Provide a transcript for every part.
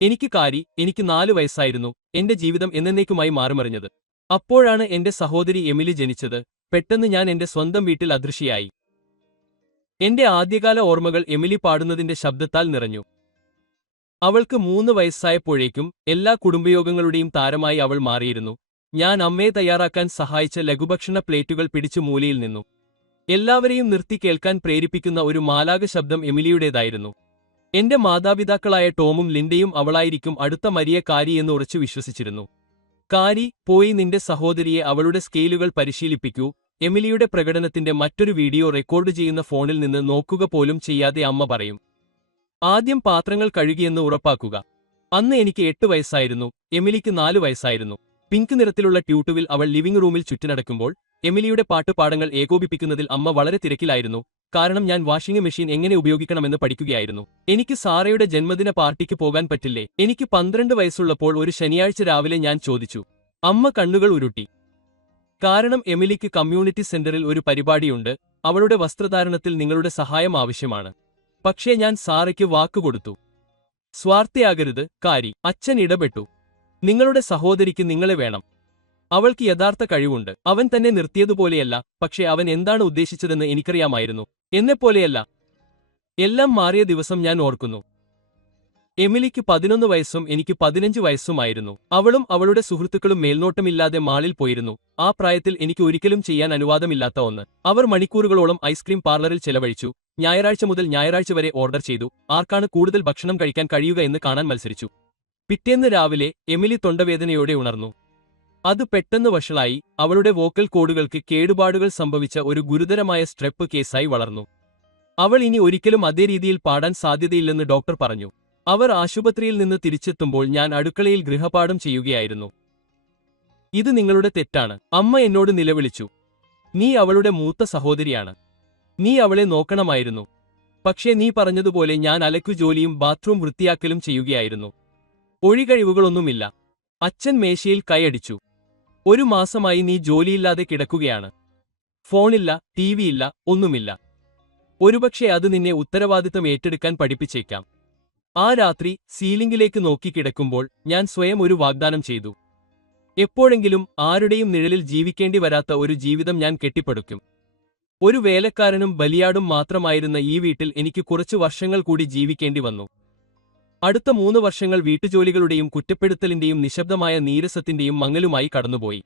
എനിക്ക് 4 വയസ്സായിരുന്നു എന്റെ ജീവിതം എന്നേക്കുമായി മാറിമറിഞ്ഞത്. അപ്പോഴാണ് എന്റെ സഹോദരി എമിലി ജനിച്ചത്. പെട്ടെന്ന് ഞാൻ എന്റെ സ്വന്തം വീട്ടിൽ അദൃശ്യയായി. എന്റെ ആദ്യകാല ഓർമ്മകൾ എമിലി പാടുന്നതിന്റെ ശബ്ദത്താൽ നിറഞ്ഞു. അവൾക്ക് 3 വയസ്സായപ്പോഴേക്കും എല്ലാ കുടുംബയോഗങ്ങളുടെയും താരമായി അവൾ മാറിയിരുന്നു. ഞാൻ അമ്മയെ തയ്യാറാക്കാൻ സഹായിച്ച ലഘുഭക്ഷണ പ്ലേറ്റുകൾ പിടിച്ചു മൂലയിൽ നിന്നു. എല്ലാവരെയും നിർത്തി കേൾക്കാൻ പ്രേരിപ്പിക്കുന്ന ഒരു മാലാഖ ശബ്ദം എമിലിയുടേതായിരുന്നു. എന്റെ മാതാപിതാക്കളായ ടോമും ലിൻഡയും അവളായിരിക്കും അടുത്ത മരിയ കാരി എന്ന് ഉറച്ചു വിശ്വസിച്ചിരുന്നു. കാരി, പോയി നിന്റെ സഹോദരിയെ അവളുടെ സ്കെയിലുകൾ പരിശീലിപ്പിക്കൂ. എമിലിയുടെ പ്രകടനത്തിന്റെ മറ്റൊരു വീഡിയോ റെക്കോർഡ് ചെയ്യുന്ന ഫോണിൽ നിന്ന് നോക്കുക പോലും ചെയ്യാതെ അമ്മ പറയും. ആദ്യം പാത്രങ്ങൾ കഴുകിയെന്ന് ഉറപ്പാക്കുക. അന്ന് എനിക്ക് 8 വയസ്സായിരുന്നു, എമിലിക്ക് 4 വയസ്സായിരുന്നു. പിങ്ക് നിറത്തിലുള്ള ട്യൂട്ടുവിൽ അവൾ ലിവിംഗ് റൂമിൽ ചുറ്റിനടക്കുമ്പോൾ എമിലിയുടെ പാട്ടുപാടങ്ങൾ ഏകോപിപ്പിക്കുന്നതിൽ അമ്മ വളരെ തിരക്കിലായിരുന്നു. കാരണം ഞാൻ വാഷിംഗ് മെഷീൻ എങ്ങനെ ഉപയോഗിക്കണമെന്ന് പഠിക്കുകയായിരുന്നു. എനിക്ക് സാറയുടെ ജന്മദിന പാർട്ടിക്ക് പോകാൻ പറ്റില്ലേ? എനിക്ക് 12 വയസ്സുള്ളപ്പോൾ ഒരു ശനിയാഴ്ച രാവിലെ ഞാൻ ചോദിച്ചു. അമ്മ കണ്ണുകൾ ഉരുട്ടി. കാരണം എമിലിക്ക് കമ്മ്യൂണിറ്റി സെന്ററിൽ ഒരു പരിപാടിയുണ്ട്. അവളുടെ വസ്ത്രധാരണത്തിൽ നിങ്ങളുടെ സഹായം ആവശ്യമാണ്. പക്ഷേ ഞാൻ സാറയ്ക്ക് വാക്കുകൊടുത്തു. സ്വാർത്ഥയാകരുത് കാരി, അച്ഛൻ ഇടപെട്ടു. നിങ്ങളുടെ സഹോദരിക്ക് നിങ്ങളെ വേണം. അവൾക്ക് യഥാർത്ഥ കഴിവുണ്ട്. അവൻ തന്നെ നിർത്തിയതുപോലെയല്ല, പക്ഷേ അവൻ എന്താണ് ഉദ്ദേശിച്ചതെന്ന് എനിക്കറിയാമായിരുന്നു. എന്നെപ്പോലെയല്ല. എല്ലാം മാറിയ ദിവസം ഞാൻ ഓർക്കുന്നു. എമിലിക്ക് 11 വയസ്സും എനിക്ക് 15 വയസ്സുമായിരുന്നു. അവളും അവളുടെ സുഹൃത്തുക്കളും മേൽനോട്ടമില്ലാതെ മാളിൽ പോയിരുന്നു. ആ പ്രായത്തിൽ എനിക്ക് ഒരിക്കലും ചെയ്യാൻ അനുവാദമില്ലാത്ത ഒന്ന്. അവർ മണിക്കൂറുകളോളം ഐസ്ക്രീം പാർലറിൽ ചെലവഴിച്ചു. ഞായറാഴ്ച മുതൽ ഞായറാഴ്ച വരെ ഓർഡർ ചെയ്തു. ആർക്കാണ് കൂടുതൽ ഭക്ഷണം കഴിക്കാൻ കഴിയുക എന്ന് കാണാൻ മത്സരിച്ചു. പിറ്റേന്ന് രാവിലെ എമിലി തൊണ്ടവേദനയോടെ ഉണർന്നു. അത് പെട്ടെന്ന് വഷളായി. അവളുടെ വോക്കൽ കോഡുകൾക്ക് കേടുപാടുകൾ സംഭവിച്ച ഒരു ഗുരുതരമായ സ്ട്രെപ്പ് കേസായി വളർന്നു. അവൾ ഇനി ഒരിക്കലും അതേ രീതിയിൽ പാടാൻ സാധ്യതയില്ലെന്ന് ഡോക്ടർ പറഞ്ഞു. അവർ ആശുപത്രിയിൽ നിന്ന് തിരിച്ചെത്തുമ്പോൾ ഞാൻ അടുക്കളയിൽ ഗൃഹപാഠം ചെയ്യുകയായിരുന്നു. ഇത് നിങ്ങളുടെ തെറ്റാണ്, അമ്മ എന്നോട് നിലവിളിച്ചു. നീ അവളുടെ മൂത്ത സഹോദരിയാണ്. നീ അവളെ നോക്കണമായിരുന്നു. പക്ഷേ നീ പറഞ്ഞതുപോലെ ഞാൻ അലക്കു ജോലിയും ബാത്റൂം വൃത്തിയാക്കലും ചെയ്യുകയായിരുന്നു. ഒഴികഴിവുകളൊന്നുമില്ല. അച്ഛൻ മേശയിൽ കൈയടിച്ചു. 1 മാസമായി നീ ജോലിയില്ലാതെ കിടക്കുകയാണ്. ഫോണില്ല, ടിവിയില്ല, ഒന്നുമില്ല. ഒരുപക്ഷെ അത് നിന്നെ ഉത്തരവാദിത്തം ഏറ്റെടുക്കാൻ പഠിപ്പിച്ചേക്കാം. ആ രാത്രി സീലിംഗിലേക്ക് നോക്കി കിടക്കുമ്പോൾ ഞാൻ സ്വയം ഒരു വാഗ്ദാനം ചെയ്തു. എപ്പോഴെങ്കിലും ആരുടെയും നിഴലിൽ ജീവിക്കേണ്ടി വരാത്ത ഒരു ജീവിതം ഞാൻ കെട്ടിപ്പടുക്കും. ഒരു വേലക്കാരനും ബലിയാടും മാത്രമായിരുന്ന ഈ വീട്ടിൽ എനിക്ക് കുറച്ചു വർഷങ്ങൾ കൂടി ജീവിക്കേണ്ടി വന്നു. അടുത്ത 3 വർഷങ്ങൾ വീട്ടുജോലികളുടെയും കുറ്റപ്പെടുത്തലിന്റെയും നിശബ്ദമായ നീരസത്തിന്റെയും മങ്ങലുമായി കടന്നുപോയി.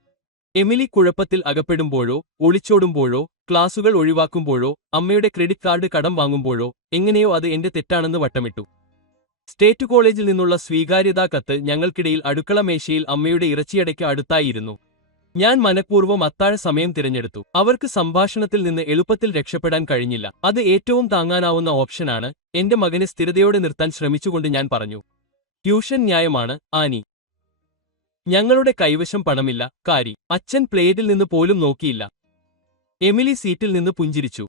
എമിലി കുഴപ്പത്തിൽ അകപ്പെടുമ്പോഴോ, ഒളിച്ചോടുമ്പോഴോ, ക്ലാസുകൾ ഒഴിവാക്കുമ്പോഴോ, അമ്മയുടെ ക്രെഡിറ്റ് കാർഡ് കടം വാങ്ങുമ്പോഴോ എങ്ങനെയോ അത് എന്റെ തെറ്റാണെന്ന് വട്ടമിട്ടു. സ്റ്റേറ്റ് കോളേജിൽ നിന്നുള്ള സ്വീകാര്യതാ കത്ത് ഞങ്ങൾക്കിടയിൽ അടുക്കള മേശയിൽ അമ്മയുടെ ഇറച്ചിയടയ്ക്ക് അടുത്തായിരുന്നു. ഞാൻ മനഃപൂർവ്വം അത്താഴ സമയം തിരഞ്ഞെടുത്തു. അവർക്ക് സംഭാഷണത്തിൽ നിന്ന് എളുപ്പത്തിൽ രക്ഷപ്പെടാൻ കഴിഞ്ഞില്ല. അത് ഏറ്റവും താങ്ങാനാവുന്ന ഓപ്ഷനാണ്. എന്റെ മകനെ സ്ഥിരതയോടെ നിർത്താൻ ശ്രമിച്ചുകൊണ്ട് ഞാൻ പറഞ്ഞു. ട്യൂഷൻ ന്യായമാണ് ആനി. ഞങ്ങളുടെ കൈവശം പണമില്ല കാരി. അച്ഛൻ പ്ലേറ്റിൽ നിന്ന് പോലും നോക്കിയില്ല. എമിലി സീറ്റിൽ നിന്ന് പുഞ്ചിരിച്ചു.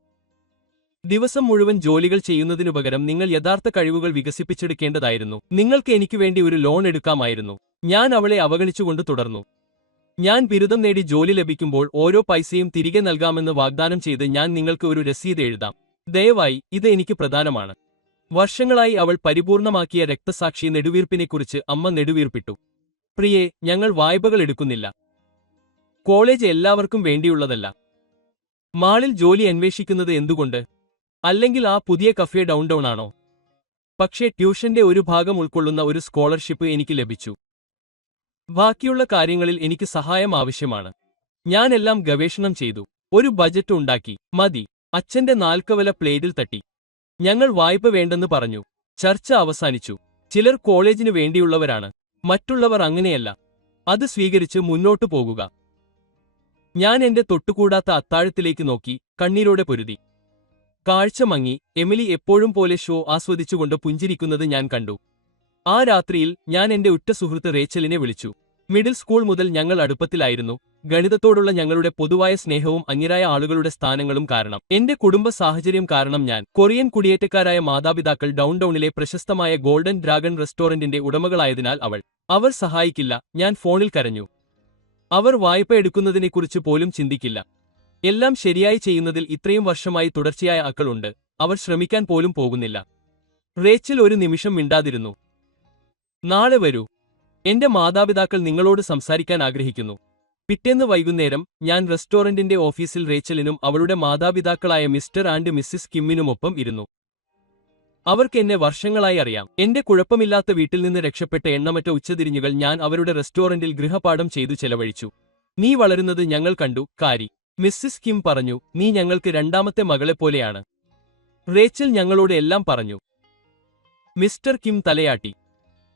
ദിവസം മുഴുവൻ ജോലികൾ ചെയ്യുന്നതിനുപകരം നിങ്ങൾ യഥാർത്ഥ കഴിവുകൾ വികസിപ്പിച്ചെടുക്കേണ്ടതായിരുന്നു. നിങ്ങൾക്ക് എനിക്ക് വേണ്ടി ഒരു ലോൺ എടുക്കാമായിരുന്നു. ഞാൻ അവളെ അവഗണിച്ചുകൊണ്ട് തുടർന്നു. ഞാൻ ബിരുദം നേടി ജോലി ലഭിക്കുമ്പോൾ ഓരോ പൈസയും തിരികെ നൽകാമെന്ന് വാഗ്ദാനം ചെയ്ത് ഞാൻ നിങ്ങൾക്ക് ഒരു രസീത് എഴുതാം. ദയവായി, ഇത് എനിക്ക് പ്രധാനമാണ്. വർഷങ്ങളായി അവൾ പരിപൂർണമാക്കിയ രക്തസാക്ഷി നെടുവീർപ്പിനെക്കുറിച്ച് അമ്മ നെടുവീർപ്പിട്ടു. പ്രിയേ, ഞങ്ങൾ വായ്പകൾ എടുക്കുന്നില്ല. കോളേജ് എല്ലാവർക്കും വേണ്ടിയുള്ളതല്ല. മാളിൽ ജോലി അന്വേഷിക്കുന്നത് എന്തുകൊണ്ട്? അല്ലെങ്കിൽ ആ പുതിയ കഫേ ഡൗൺടൗൺ ആണോ? പക്ഷേ ട്യൂഷന്റെ ഒരു ഭാഗം ഉൾക്കൊള്ളുന്ന ഒരു സ്കോളർഷിപ്പ് എനിക്ക് ലഭിച്ചു. ബാക്കിയുള്ള കാര്യങ്ങളിൽ എനിക്ക് സഹായം ആവശ്യമാണ്. ഞാൻ എല്ലാം ഗവേഷണം ചെയ്തു. ഒരു ബജറ്റ് ഉണ്ടാക്കി. മതി. അച്ഛന്റെ നാൽക്കവല പ്ലേറ്റിൽ തട്ടി. ഞങ്ങൾ വായ്പ വേണ്ടെന്ന് പറഞ്ഞു. ചർച്ച അവസാനിച്ചു. ചിലർ കോളേജിന് വേണ്ടിയുള്ളവരാണ്, മറ്റുള്ളവർ അങ്ങനെയല്ല. അത് സ്വീകരിച്ച് മുന്നോട്ടു പോകുക. ഞാൻ എന്റെ തൊട്ടുകൂടാത്ത അത്താഴത്തിലേക്ക് നോക്കി, കണ്ണീരോടെ പൊരുതി. കാഴ്ച മങ്ങി. എമിലി എപ്പോഴും പോലെ ഷോ ആസ്വദിച്ചുകൊണ്ട് പുഞ്ചിരിക്കുന്നത് ഞാൻ കണ്ടു. ആ രാത്രിയിൽ ഞാൻ എന്റെ ഉറ്റ സുഹൃത്ത് റേച്ചലിനെ വിളിച്ചു. മിഡിൽ സ്കൂൾ മുതൽ ഞങ്ങൾ അടുപ്പത്തിലായിരുന്നു. ഗണിതത്തോടുള്ള ഞങ്ങളുടെ പൊതുവായ സ്നേഹവും അന്യരായ ആളുകളുടെ സ്ഥാനങ്ങളും കാരണം. എന്റെ കുടുംബ സാഹചര്യം കാരണം ഞാൻ കൊറിയൻ കുടിയേറ്റക്കാരായ മാതാപിതാക്കൾ ഡൗൺടൗണിലെ പ്രശസ്തമായ ഗോൾഡൻ ഡ്രാഗൺ റെസ്റ്റോറന്റിന്റെ ഉടമകളായതിനാൽ അവർ സഹായിക്കില്ല. ഞാൻ ഫോണിൽ കരഞ്ഞു. അവർ വായ്പ എടുക്കുന്നതിനെക്കുറിച്ച് പോലും ചിന്തിക്കില്ല. എല്ലാം ശരിയായി ചെയ്യുന്നതിൽ ഇത്രയും വർഷമായി തുടർച്ചയായ ആക്കളുണ്ട്. അവർ ശ്രമിക്കാൻ പോലും പോകുന്നില്ല. റേച്ചൽ ഒരു നിമിഷം മിണ്ടാതിരുന്നു. നാളെ വരൂ. എന്റെ മാതാപിതാക്കൾ നിങ്ങളോട് സംസാരിക്കാൻ ആഗ്രഹിക്കുന്നു. പിറ്റേന്ന് വൈകുന്നേരം ഞാൻ റെസ്റ്റോറന്റിന്റെ ഓഫീസിൽ റേച്ചലിനും അവളുടെ മാതാപിതാക്കളായ മിസ്റ്റർ ആൻഡ് മിസ്സിസ് കിമ്മിനുമൊപ്പം ഇരുന്നു. അവർക്ക് എന്നെ വർഷങ്ങളായി അറിയാം. എന്റെ കുഴപ്പമില്ലാത്ത വീട്ടിൽ നിന്ന് രക്ഷപ്പെട്ട എണ്ണമറ്റ ഉച്ചതിരിഞ്ഞുകൾ ഞാൻ അവരുടെ റെസ്റ്റോറന്റിൽ ഗൃഹപാഠം ചെയ്തു ചെലവഴിച്ചു. നീ വളരുന്നത് ഞങ്ങൾ കണ്ടു, കാരി. മിസ്സിസ് കിം പറഞ്ഞു. നീ ഞങ്ങൾക്ക് രണ്ടാമത്തെ മകളെപ്പോലെയാണ്. റേച്ചൽ ഞങ്ങളോട് എല്ലാം പറഞ്ഞു. മിസ്റ്റർ കിം തലയാട്ടി.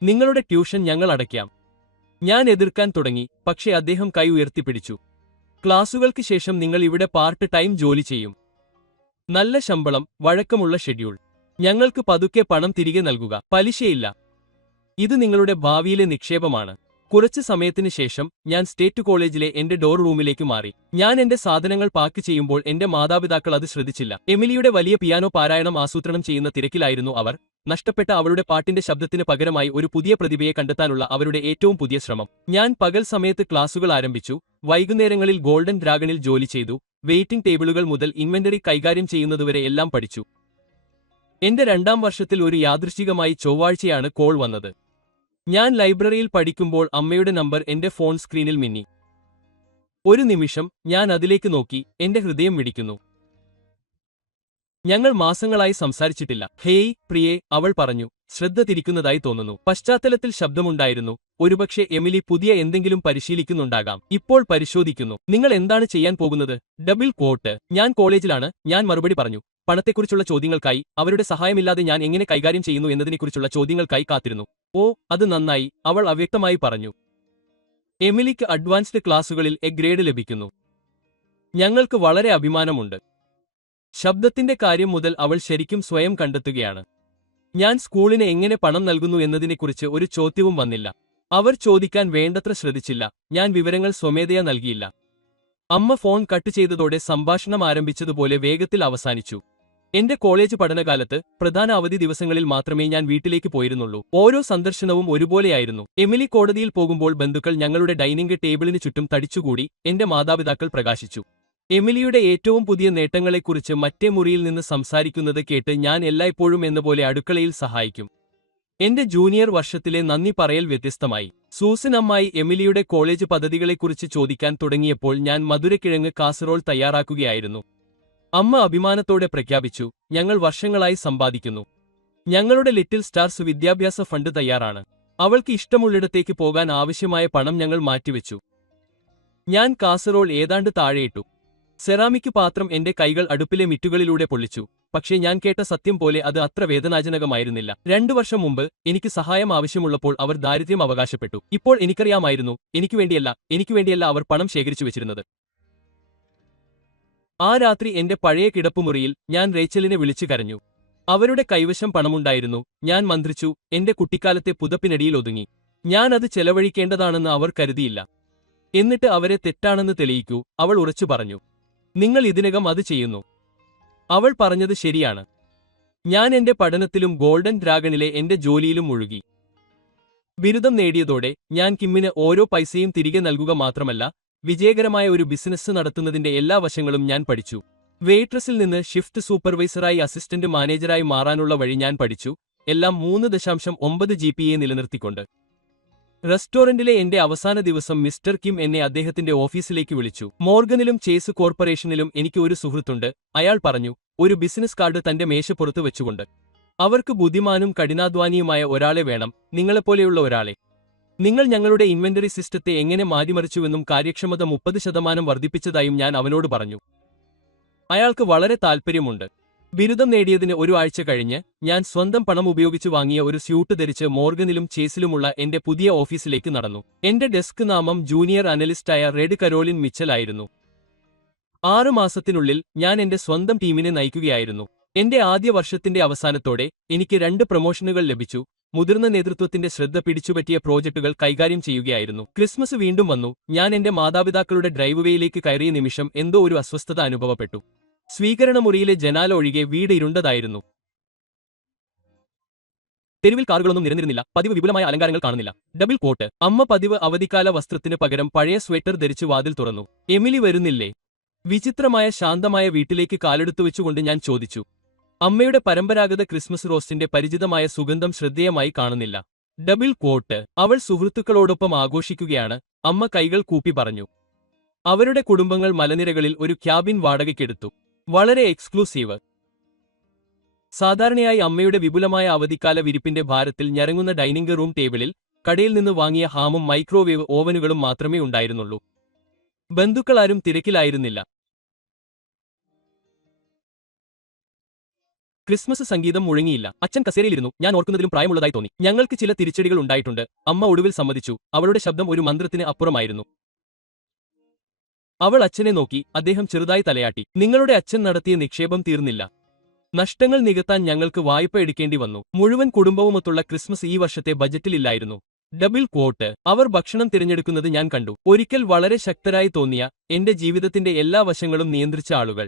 നിങ്ങളുടെ ട്യൂഷൻ ഞങ്ങൾ അടയ്ക്കാം. ഞാൻ എതിർക്കാൻ തുടങ്ങി, പക്ഷേ അദ്ദേഹം കൈ ഉയർത്തിപ്പിടിച്ചു. ക്ലാസുകൾക്ക് ശേഷം നിങ്ങൾ ഇവിടെ പാർട്ട് ടൈം ജോലി ചെയ്യും. നല്ല ശമ്പളം, വഴക്കമുള്ള ഷെഡ്യൂൾ. ഞങ്ങൾക്ക് പതുക്കെ പണം തിരികെ നൽകുക. പലിശയില്ല. ഇത് നിങ്ങളുടെ ഭാവിയിലെ നിക്ഷേപമാണ്. കുറച്ച് സമയത്തിന് ശേഷം ഞാൻ സ്റ്റേറ്റ് കോളേജിലെ എന്റെ ഡോർ റൂമിലേക്ക് മാറി. ഞാൻ എന്റെ സാധനങ്ങൾ പാക്ക് ചെയ്യുമ്പോൾ എന്റെ മാതാപിതാക്കൾ അത് ശ്രദ്ധിച്ചില്ല. എമിലിയുടെ വലിയ പിയാനോ പാരായണം ആസൂത്രണം ചെയ്യുന്ന തിരക്കിലായിരുന്നു അവർ. നഷ്ടപ്പെട്ട അവളുടെ പാട്ടിന്റെ ശബ്ദത്തിന് പകരമായി ഒരു പുതിയ പ്രതിഭയെ കണ്ടെത്താനുള്ള അവരുടെ ഏറ്റവും പുതിയ ശ്രമം. ഞാൻ പകൽ സമയത്ത് ക്ലാസുകൾ ആരംഭിച്ചു. വൈകുന്നേരങ്ങളിൽ ഗോൾഡൻ ഡ്രാഗണിൽ ജോലി ചെയ്തു. വെയിറ്റിംഗ് ടേബിളുകൾ മുതൽ ഇൻവെന്ററി കൈകാര്യം ചെയ്യുന്നതുവരെ എല്ലാം പഠിച്ചു. എന്റെ 2ാം വർഷത്തിൽ ഒരു യാദൃശ്ചികമായി ചൊവ്വാഴ്ചയാണ് കോൾ വന്നത്. ഞാൻ ലൈബ്രറിയിൽ പഠിക്കുമ്പോൾ അമ്മയുടെ നമ്പർ എന്റെ ഫോൺ സ്ക്രീനിൽ മിന്നി. ഒരു നിമിഷം ഞാൻ അതിലേക്ക് നോക്കി. എന്റെ ഹൃദയം മിടിക്കുന്നു. ഞങ്ങൾ മാസങ്ങളായി സംസാരിച്ചിട്ടില്ല. ഹേയ് പ്രിയേ, അവൾ പറഞ്ഞു. ശ്രദ്ധ തിരിക്കുന്നതായി തോന്നുന്നു. പശ്ചാത്തലത്തിൽ ശബ്ദമുണ്ടായിരുന്നു. ഒരുപക്ഷെ എമിലി പുതിയ എന്തെങ്കിലും പരിശീലിക്കുന്നുണ്ടാകാം. ഇപ്പോൾ പരിശോധിക്കുന്നു. നിങ്ങൾ എന്താണ് ചെയ്യാൻ പോകുന്നത്? Double quote. ഞാൻ കോളേജിലാണ്, ഞാൻ മറുപടി പറഞ്ഞു. പണത്തെക്കുറിച്ചുള്ള ചോദ്യങ്ങൾക്കായി, അവരുടെ സഹായമില്ലാതെ ഞാൻ എങ്ങനെ കൈകാര്യം ചെയ്യുന്നു എന്നതിനെക്കുറിച്ചുള്ള ചോദ്യങ്ങൾക്കായി കാത്തിരുന്നു. ഓ, അത് നന്നായി, അവൾ അവ്യക്തമായി പറഞ്ഞു. എമിലിക്ക് അഡ്വാൻസ്ഡ് ക്ലാസുകളിൽ എ ഗ്രേഡ് ലഭിക്കുന്നു. ഞങ്ങൾക്ക് വളരെ അഭിമാനമുണ്ട്. ശബ്ദത്തിന്റെ കാര്യം മുതൽ അവൾ ശരിക്കും സ്വയം കണ്ടെത്തുകയാണ്. ഞാൻ സ്കൂളിന് എങ്ങനെ പണം നൽകുന്നു എന്നതിനെക്കുറിച്ച് ഒരു ചോദ്യവും വന്നില്ല. അവർ ചോദിക്കാൻ വേണ്ടത്ര ശ്രദ്ധിച്ചില്ല. ഞാൻ വിവരങ്ങൾ സ്വമേധയാ നൽകിയില്ല. അമ്മ ഫോൺ കട്ട് ചെയ്തതോടെ സംഭാഷണം ആരംഭിച്ചതുപോലെ വേഗത്തിൽ അവസാനിച്ചു. എന്റെ കോളേജ് പഠനകാലത്ത് പ്രധാന അവധി ദിവസങ്ങളിൽ മാത്രമേ ഞാൻ വീട്ടിലേക്ക് പോയിരുന്നുള്ളൂ. ഓരോ സന്ദർശനവും ഒരുപോലെയായിരുന്നു. എമിലി കോടതിയിൽ പോകുമ്പോൾ ബന്ധുക്കൾ ഞങ്ങളുടെ ഡൈനിംഗ് ടേബിളിന് ചുറ്റും തടിച്ചുകൂടി. എന്റെ മാതാപിതാക്കൾ പ്രകാശിച്ചു. എമിലിയുടെ ഏറ്റവും പുതിയ നേട്ടങ്ങളെക്കുറിച്ച് മറ്റേ മുറിയിൽ നിന്ന് സംസാരിക്കുന്നത് കേട്ട് ഞാൻ എല്ലായ്പ്പോഴും എന്നപോലെ അടുക്കളയിൽ സഹായിക്കും. എന്റെ ജൂനിയർ വർഷത്തിലെ നന്ദി പറയൽ വ്യത്യസ്തമായി. സൂസൻ അമ്മായി എമിലിയുടെ കോളേജ് പദ്ധതികളെക്കുറിച്ച് ചോദിക്കാൻ തുടങ്ങിയപ്പോൾ ഞാൻ മധുരക്കിഴങ്ങ് കാസറോൾ തയ്യാറാക്കുകയായിരുന്നു. അമ്മ അഭിമാനത്തോടെ പ്രഖ്യാപിച്ചു. ഞങ്ങൾ വർഷങ്ങളായി സമ്പാദിക്കുന്നു. ഞങ്ങളുടെ ലിറ്റിൽ സ്റ്റാർസ് വിദ്യാഭ്യാസ ഫണ്ട് തയ്യാറാണ്. അവൾക്ക് ഇഷ്ടമുള്ളിടത്തേക്ക് പോകാൻ ആവശ്യമായ പണം ഞങ്ങൾ മാറ്റിവെച്ചു. ഞാൻ കാസറോൾ ഏതാണ്ട് താഴെയിട്ടു. സെറാമിക് പാത്രം എന്റെ കൈകൾ അടുപ്പിലെ മിറ്റുകളിലൂടെ പൊള്ളിച്ചു. പക്ഷേ ഞാൻ കേട്ട സത്യം പോലെ അത് അത്ര വേദനാജനകമായിരുന്നില്ല. 2 വർഷം മുമ്പ് എനിക്ക് സഹായം ആവശ്യമുള്ളപ്പോൾ അവർ ദാരിദ്ര്യം അവകാശപ്പെട്ടു. ഇപ്പോൾ എനിക്കറിയാമായിരുന്നു, എനിക്കുവേണ്ടിയല്ല അവർ പണം ശേഖരിച്ചു വെച്ചിരുന്നത്. ആ രാത്രി എന്റെ പഴയ കിടപ്പുമുറിയിൽ ഞാൻ റേച്ചലിനെ വിളിച്ചു കരഞ്ഞു. അവരുടെ കൈവശം പണമുണ്ടായിരുന്നു. ഞാൻ മന്ത്രിച്ചു. എന്റെ കുട്ടിക്കാലത്തെ പുതപ്പിനടിയിൽ ഒതുങ്ങി. ഞാൻ അത് ചെലവഴിക്കേണ്ടതാണെന്ന് അവർ കരുതിയില്ല. എന്നിട്ട് അവരെ തെറ്റാണെന്ന് തെളിയിക്കൂ, അവൾ ഉറച്ചു പറഞ്ഞു. നിങ്ങൾ ഇതിനകം അത് ചെയ്യുന്നു. അവൾ പറഞ്ഞത് ശരിയാണ്. ഞാൻ എന്റെ പഠനത്തിലും ഗോൾഡൻ ഡ്രാഗണിലെ എന്റെ ജോലിയിലും മുഴുകി. ബിരുദം നേടിയതോടെ ഞാൻ കിമ്മിന് ഓരോ പൈസയും തിരികെ നൽകുക മാത്രമല്ല, വിജയകരമായ ഒരു ബിസിനസ് നടത്തുന്നതിന്റെ എല്ലാ വശങ്ങളും ഞാൻ പഠിച്ചു. വെയിട്രസിൽ നിന്ന് ഷിഫ്റ്റ് സൂപ്പർവൈസറായി അസിസ്റ്റന്റ് മാനേജരായി മാറാനുള്ള വഴി ഞാൻ പഠിച്ചു. എല്ലാം 3.9 GPA നിലനിർത്തിക്കൊണ്ട്. റെസ്റ്റോറന്റിലെ എന്റെ അവസാന ദിവസം മിസ്റ്റർ കിം എന്നെ അദ്ദേഹത്തിന്റെ ഓഫീസിലേക്ക് വിളിച്ചു. മോർഗനിലും ചേസ് കോർപ്പറേഷനിലും എനിക്ക് ഒരു സുഹൃത്തുണ്ട്, അയാൾ പറഞ്ഞു, ഒരു ബിസിനസ് കാർഡ് തന്റെ മേശപ്പുറത്ത് വെച്ചുകൊണ്ട്. അവർക്ക് ബുദ്ധിമാനും കഠിനാധ്വാനിയുമായ ഒരാളെ വേണം, നിങ്ങളെപ്പോലെയുള്ള ഒരാളെ. നിങ്ങൾ ഞങ്ങളുടെ ഇൻവെന്ററി സിസ്റ്റത്തെ എങ്ങനെ മാറ്റിമറിച്ചുവെന്നും കാര്യക്ഷമത 30% വർദ്ധിപ്പിച്ചതായും ഞാൻ അവനോട് പറഞ്ഞു. അയാൾക്ക് വളരെ താൽപ്പര്യമുണ്ട്. ബിരുദം നേടിയതിന് ഒരു ആഴ്ച കഴിഞ്ഞ് ഞാൻ സ്വന്തം പണം ഉപയോഗിച്ച് വാങ്ങിയ ഒരു സ്യൂട്ട് ധരിച്ച് മോർഗനിലും ചേസിലുമുള്ള എന്റെ പുതിയ ഓഫീസിലേക്ക് നടന്നു. എന്റെ ഡെസ്ക് നാമം ജൂനിയർ അനലിസ്റ്റായ റെഡ് കരോലിൻ മിച്ചൽ ആയിരുന്നു. 6 മാസത്തിനുള്ളിൽ ഞാൻ എന്റെ സ്വന്തം ടീമിനെ നയിക്കുകയായിരുന്നു. എന്റെ ആദ്യ വർഷത്തിന്റെ അവസാനത്തോടെ എനിക്ക് 2 പ്രൊമോഷനുകൾ ലഭിച്ചു. മുതിർന്ന നേതൃത്വത്തിന്റെ ശ്രദ്ധ പിടിച്ചുപറ്റിയ പ്രോജക്റ്റുകൾ കൈകാര്യം ചെയ്യുകയായിരുന്നു. ക്രിസ്മസ് വീണ്ടും വന്നു. ഞാൻ എന്റെ മാതാപിതാക്കളുടെ ഡ്രൈവ്വേയിലേക്ക് കയറിയ നിമിഷം എന്തോ ഒരു അസ്വസ്ഥത അനുഭവപ്പെട്ടു. സ്വീകരണമുറിയിലെ ജനാല ഒഴികെ വീട് ഇരുണ്ടതായിരുന്നു. തെരുവിൽ കാറുകളൊന്നും നിരന്നിരുന്നില്ല. പതിവ് വിപുലമായ അലങ്കാരങ്ങൾ കാണുന്നില്ല. Double coat. അമ്മ പതിവ് അവധിക്കാല വസ്ത്രത്തിന് പകരം പഴയ സ്വെറ്റർ ധരിച്ച് വാതിൽ തുറന്നു. എമിലി വരുന്നില്ലേ? വിചിത്രമായ ശാന്തമായ വീട്ടിലേക്ക് കാലെടുത്തു വെച്ചുകൊണ്ട് ഞാൻ ചോദിച്ചു. അമ്മയുടെ പരമ്പരാഗത ക്രിസ്മസ് റോസ്റ്റിന്റെ പരിചിതമായ സുഗന്ധം ശ്രദ്ധേയമായി കാണുന്നില്ല. Double quote. അവൾ സുഹൃത്തുക്കളോടൊപ്പം ആഘോഷിക്കുകയാണ്, അമ്മ കൈകൾ കൂപ്പി പറഞ്ഞു. അവരുടെ കുടുംബങ്ങൾ മലനിരകളിൽ ഒരു ക്യാബിൻ വാടകയ്ക്കെടുത്തു. വളരെ എക്സ്ക്ലൂസീവ്. സാധാരണയായി അമ്മയുടെ വിപുലമായ അവധിക്കാല വിരിപ്പിന്റെ ഭാരത്തിൽ ഞരങ്ങുന്ന ഡൈനിംഗ് റൂം ടേബിളിൽ കടയിൽ നിന്ന് വാങ്ങിയ ഹാമും മൈക്രോവേവ് ഓവനുകളും മാത്രമേ ഉണ്ടായിരുന്നുള്ളൂ. ബന്ധുക്കളാരും തിരക്കിലായിരുന്നില്ല. ക്രിസ്മസ് സംഗീതം മുഴങ്ങിയില്ല. അച്ഛൻ കസേരയിലിരുന്നു. ഞാൻ ഓർക്കുന്നതിലും പ്രായമുള്ളതായി തോന്നി. ഞങ്ങൾക്ക് ചില തിരിച്ചടികൾ ഉണ്ടായിട്ടുണ്ട്, അമ്മ ഒടുവിൽ സമ്മതിച്ചു. അവളുടെ ശബ്ദം ഒരു മന്ത്രത്തിന് അപ്പുറമായിരുന്നു. അവൾ അച്ഛനെ നോക്കി. അദ്ദേഹം ചെറുതായി തലയാട്ടി. നിങ്ങളുടെ അച്ഛൻ നടത്തിയ നിക്ഷേപം തീർന്നില്ല. നഷ്ടങ്ങൾ നികത്താൻ ഞങ്ങൾക്ക് വായ്പ എടുക്കേണ്ടി വന്നു. മുഴുവൻ കുടുംബവുമൊത്തുള്ള ക്രിസ്മസ് ഈ വർഷത്തെ ബജറ്റിലില്ലായിരുന്നു. Double quote. അവർ ഭക്ഷണം തിരഞ്ഞെടുക്കുന്നത് ഞാൻ കണ്ടു. ഒരിക്കൽ വളരെ ശക്തരായി തോന്നിയ, എന്റെ ജീവിതത്തിന്റെ എല്ലാ വശങ്ങളും നിയന്ത്രിച്ച ആളുകൾ.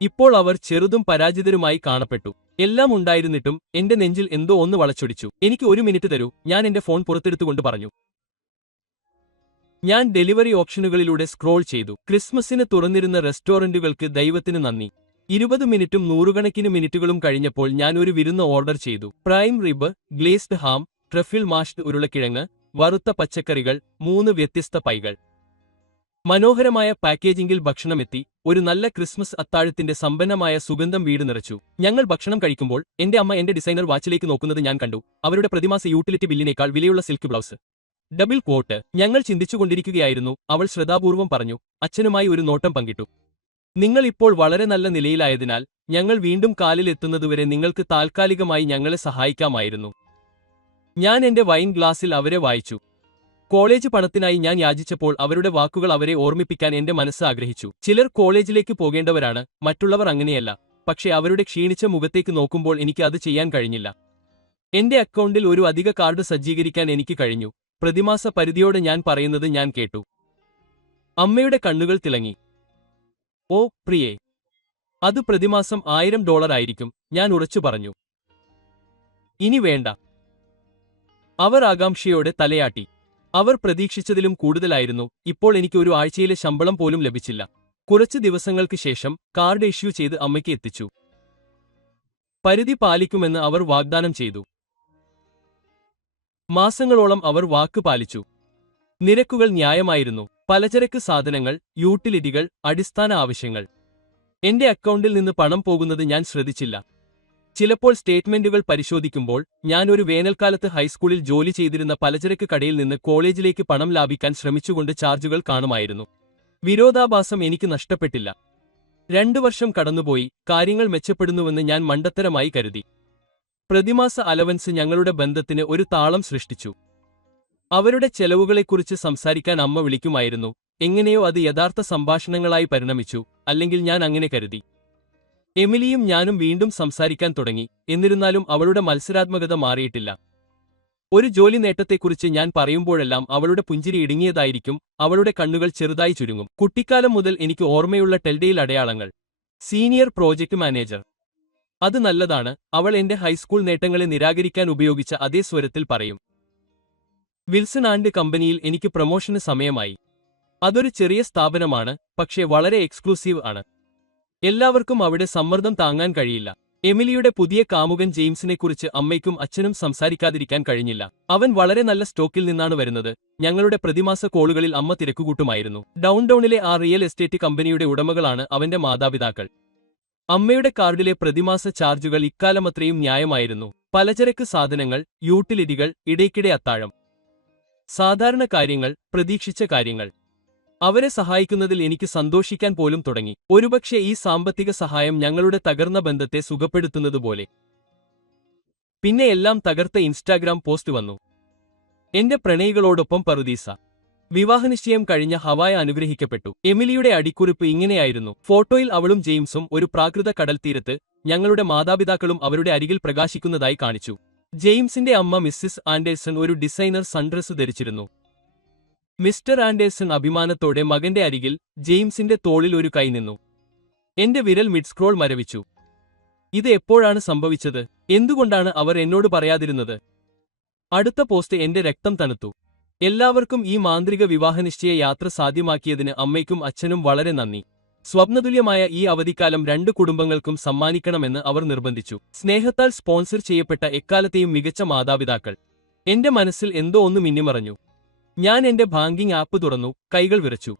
ഇപ്പോൾ അവർ ചെറുതും പരാജിതരുമായി കാണപ്പെട്ടു. എല്ലാം ഉണ്ടായിരുന്നിട്ടും എന്റെ നെഞ്ചിൽ എന്തോ ഒന്ന് വളച്ചൊടിച്ചു. എനിക്ക് 1 മിനിറ്റ് തരൂ, ഞാൻ എന്റെ ഫോൺ പുറത്തെടുത്തുകൊണ്ട് പറഞ്ഞു. ഞാൻ ഡെലിവറി ഓപ്ഷനുകളിലൂടെ സ്ക്രോൾ ചെയ്തു. ക്രിസ്മസിന് തുറന്നിരുന്ന റെസ്റ്റോറന്റുകൾക്ക് ദൈവത്തിന് നന്ദി. 20 മിനിറ്റും നൂറുകണക്കിന് മിനിറ്റുകളും കഴിഞ്ഞപ്പോൾ ഞാൻ ഒരു വിരുന്ന് ഓർഡർ ചെയ്തു. Prime rib, glazed ham, truffle mashed ഉരുളക്കിഴങ്ങ്, വറുത്ത പച്ചക്കറികൾ, 3 വ്യത്യസ്ത പൈകൾ. മനോഹരമായ പാക്കേജിംഗിൽ ഭക്ഷണമെത്തി. ഒരു നല്ല ക്രിസ്മസ് അത്താഴത്തിന്റെ സമ്പന്നമായ സുഗന്ധം വീട് നിറച്ചു. ഞങ്ങൾ ഭക്ഷണം കഴിക്കുമ്പോൾ എന്റെ അമ്മ എന്റെ ഡിസൈനർ വാച്ചിലേക്ക് നോക്കുന്നത് ഞാൻ കണ്ടു. അവരുടെ പ്രതിമാസ യൂട്ടിലിറ്റി ബില്ലിനേക്കാൾ വിലയുള്ള സിൽക്ക് ബ്ലൗസ്. Double quote. ഞങ്ങൾ ചിന്തിച്ചുകൊണ്ടിരിക്കുകയായിരുന്നു, അവൾ ശ്രദ്ധാപൂർവം പറഞ്ഞു. അച്ഛനുമായി ഒരു നോട്ടം പങ്കിട്ടു. നിങ്ങൾ ഇപ്പോൾ വളരെ നല്ല നിലയിലായതിനാൽ ഞങ്ങൾ വീണ്ടും കാലിൽ എത്തുന്നതുവരെ നിങ്ങൾക്ക് താൽക്കാലികമായി ഞങ്ങളെ സഹായിക്കാമായിരുന്നു. ഞാൻ എന്റെ വൈൻ ഗ്ലാസിൽ അവരെ വായിച്ചു. കോളേജ് പണത്തിനായി ഞാൻ യാചിച്ചപ്പോൾ അവരുടെ വാക്കുകൾ അവരെ ഓർമ്മിപ്പിക്കാൻ എന്റെ മനസ്സ് ആഗ്രഹിച്ചു. ചിലർ കോളേജിലേക്ക് പോകേണ്ടവരാണ്, മറ്റുള്ളവർ അങ്ങനെയല്ല. പക്ഷേ അവരുടെ ക്ഷീണിച്ച മുഖത്തേക്ക് നോക്കുമ്പോൾ എനിക്ക് അത് ചെയ്യാൻ കഴിഞ്ഞില്ല. എന്റെ അക്കൗണ്ടിൽ ഒരു അധിക കാർഡ് സജ്ജീകരിക്കാൻ എനിക്ക് കഴിഞ്ഞു. പ്രതിമാസ പരിധിയോടെ ഞാൻ പറയുന്നത് ഞാൻ കേട്ടു. അമ്മയുടെ കണ്ണുകൾ തിളങ്ങി. ഓ പ്രിയേ, അത് പ്രതിമാസം $1000 ആയിരിക്കും, ഞാൻ ഉറച്ചു പറഞ്ഞു. ഇനി വേണ്ട. അവർ ആകാംക്ഷയോടെ തലയാട്ടി. അവർ പ്രതീക്ഷിച്ചതിലും കൂടുതലായിരുന്നു. ഇപ്പോൾ എനിക്ക് ഒരു ആഴ്ചയിലെ ശമ്പളം പോലും ലഭിച്ചില്ല. കുറച്ച് ദിവസങ്ങൾക്ക് ശേഷം കാർഡ് ഇഷ്യൂ ചെയ്ത് അമ്മയ്ക്ക് എത്തിച്ചു. പരിധി പാലിക്കുമെന്ന് അവർ വാഗ്ദാനം ചെയ്തു. മാസങ്ങളോളം അവർ വാക്ക് പാലിച്ചു. നിരക്കുകൾ ന്യായമായിരുന്നു. പലചരക്ക് സാധനങ്ങൾ, യൂട്ടിലിറ്റികൾ, അടിസ്ഥാന ആവശ്യങ്ങൾ. എന്റെ അക്കൗണ്ടിൽ നിന്ന് പണം പോകുന്നത് ഞാൻ ശ്രദ്ധിച്ചില്ല. ചിലപ്പോൾ സ്റ്റേറ്റ്മെന്റുകൾ പരിശോധിക്കുമ്പോൾ ഞാൻ ഒരു വേനൽക്കാലത്ത് ഹൈസ്കൂളിൽ ജോലി ചെയ്തിരുന്ന പലചരക്ക് കടയിൽ നിന്ന് കോളേജിലേക്ക് പണം ലാഭിക്കാൻ ശ്രമിച്ചുകൊണ്ട് ചാർജുകൾ കാണുമായിരുന്നു. വിരോധാഭാസം എനിക്ക് നഷ്ടപ്പെട്ടില്ല. 2 വർഷം കടന്നുപോയി, കാര്യങ്ങൾ മെച്ചപ്പെടുന്നുവെന്ന് ഞാൻ മണ്ടത്തരമായി കരുതി. പ്രതിമാസ അലവൻസ് ഞങ്ങളുടെ ബന്ധത്തിന് ഒരു താളം സൃഷ്ടിച്ചു. അവരുടെ ചെലവുകളെക്കുറിച്ച് സംസാരിക്കാൻ അമ്മ വിളിക്കുമായിരുന്നു. എങ്ങനെയോ അത് യഥാർത്ഥ സംഭാഷണങ്ങളായി പരിണമിച്ചു, അല്ലെങ്കിൽ ഞാൻ അങ്ങനെ കരുതി. എമിലിയും ഞാനും വീണ്ടും സംസാരിക്കാൻ തുടങ്ങി. എന്നിരുന്നാലും അവളുടെ മത്സരാത്മകത മാറിയിട്ടില്ല. ഒരു ജോലി നേട്ടത്തെക്കുറിച്ച് ഞാൻ പറയുമ്പോഴെല്ലാം അവളുടെ പുഞ്ചിരി ഇടുങ്ങിയതായിരിക്കും, അവളുടെ കണ്ണുകൾ ചെറുതായി ചുരുങ്ങും. കുട്ടിക്കാലം മുതൽ എനിക്ക് ഓർമ്മയുള്ള ടെൽഡെയിൽ അടയാളങ്ങൾ. Senior project manager. അത് നല്ലതാണ്, അവൾ എന്റെ ഹൈസ്കൂൾ നേട്ടങ്ങളെ നിരാകരിക്കാൻ ഉപയോഗിച്ച അതേ സ്വരത്തിൽ പറയും. വിൽസൺ ആൻഡ് കമ്പനിയിൽ എനിക്ക് പ്രൊമോഷന് സമയമായി. അതൊരു ചെറിയ സ്ഥാപനമാണ്, പക്ഷേ വളരെ എക്സ്ക്ലൂസീവ് ആണ്. എല്ലാവർക്കും അവിടെ സമ്മർദ്ദം താങ്ങാൻ കഴിയില്ല. എമിലിയുടെ പുതിയ കാമുകൻ ജെയിംസിനെക്കുറിച്ച് അമ്മയ്ക്കും അച്ഛനും സംസാരിക്കാതിരിക്കാൻ കഴിഞ്ഞില്ല. അവൻ വളരെ നല്ല സ്റ്റോക്കിൽ നിന്നാണ് വരുന്നത്. ഞങ്ങളുടെ പ്രതിമാസ കോളുകളിൽ അമ്മ തിരക്കുകൂട്ടുമായിരുന്നു. ഡൗൺടൗണിലെ ആ റിയൽ എസ്റ്റേറ്റ് കമ്പനിയുടെ ഉടമകളാണ് അവന്റെ മാതാപിതാക്കൾ. അമ്മയുടെ കാർഡിലെ പ്രതിമാസ ചാർജുകൾ ഇക്കാലമത്രയും ന്യായമായിരുന്നു. പലചരക്ക് സാധനങ്ങൾ, യൂട്ടിലിറ്റികൾ, ഇടയ്ക്കിടെ അത്താഴം. സാധാരണ കാര്യങ്ങൾ, പ്രതീക്ഷിച്ച കാര്യങ്ങൾ. അവരെ സഹായിക്കുന്നതിൽ എനിക്ക് സന്തോഷിക്കാൻ പോലും തുടങ്ങി. ഒരുപക്ഷെ ഈ സാമ്പത്തിക സഹായം ഞങ്ങളുടെ തകർന്ന ബന്ധത്തെ സുഖപ്പെടുത്തുന്നതുപോലെ. പിന്നെ എല്ലാം തകർത്ത ഇൻസ്റ്റാഗ്രാം പോസ്റ്റ് വന്നു. എന്റെ പ്രണയികളോടൊപ്പം പറുദീസ. വിവാഹനിശ്ചയം കഴിഞ്ഞ ഹവായ അനുഗ്രഹിക്കപ്പെട്ടു. എമിലിയുടെ അടിക്കുറിപ്പ് ഇങ്ങനെയായിരുന്നു. ഫോട്ടോയിൽ അവളും ജെയിംസും ഒരു പ്രാകൃത കടൽത്തീരത്ത്, ഞങ്ങളുടെ മാതാപിതാക്കളും അവരുടെ അരികിൽ പ്രകാശിക്കുന്നതായി കാണിച്ചു. ജെയിംസിന്റെ അമ്മ മിസ്സിസ് ആൻഡേഴ്സൺ ഒരു ഡിസൈനർ സൺഡ്രസ് ധരിച്ചിരുന്നു. മിസ്റ്റർ ആൻഡേഴ്സൺ അഭിമാനത്തോടെ മകന്റെ അരികിൽ, ജെയിംസിന്റെ തോളിൽ ഒരു കൈ നിന്നു. എന്റെ വിരൽ മിഡ്സ്ക്രോൾ മരവിച്ചു. ഇത് എപ്പോഴാണ് സംഭവിച്ചത്? എന്തുകൊണ്ടാണ് അവർ എന്നോട് പറയാതിരുന്നത്? അടുത്ത പോസ്റ്റ് എന്റെ രക്തം തണുത്തു. എല്ലാവർക്കും ഈ മാന്ത്രിക വിവാഹനിശ്ചയ യാത്ര സാധ്യമാക്കിയതിന് അമ്മയ്ക്കും അച്ഛനും വളരെ നന്ദി. സ്വപ്നതുല്യമായ ഈ അവധിക്കാലം 2 കുടുംബങ്ങൾക്കും സമ്മാനിക്കണമെന്ന് അവർ നിർബന്ധിച്ചു. സ്നേഹത്താൽ സ്പോൺസർ ചെയ്യപ്പെട്ട എക്കാലത്തെയും മികച്ച മാതാപിതാക്കൾ. എന്റെ മനസ്സിൽ എന്തോ ഒന്ന് മിന്നിമറഞ്ഞു. ഞാൻ എന്റെ ബാങ്കിംഗ് ആപ്പ് തുറന്നു, കൈകൾ വിറച്ചു.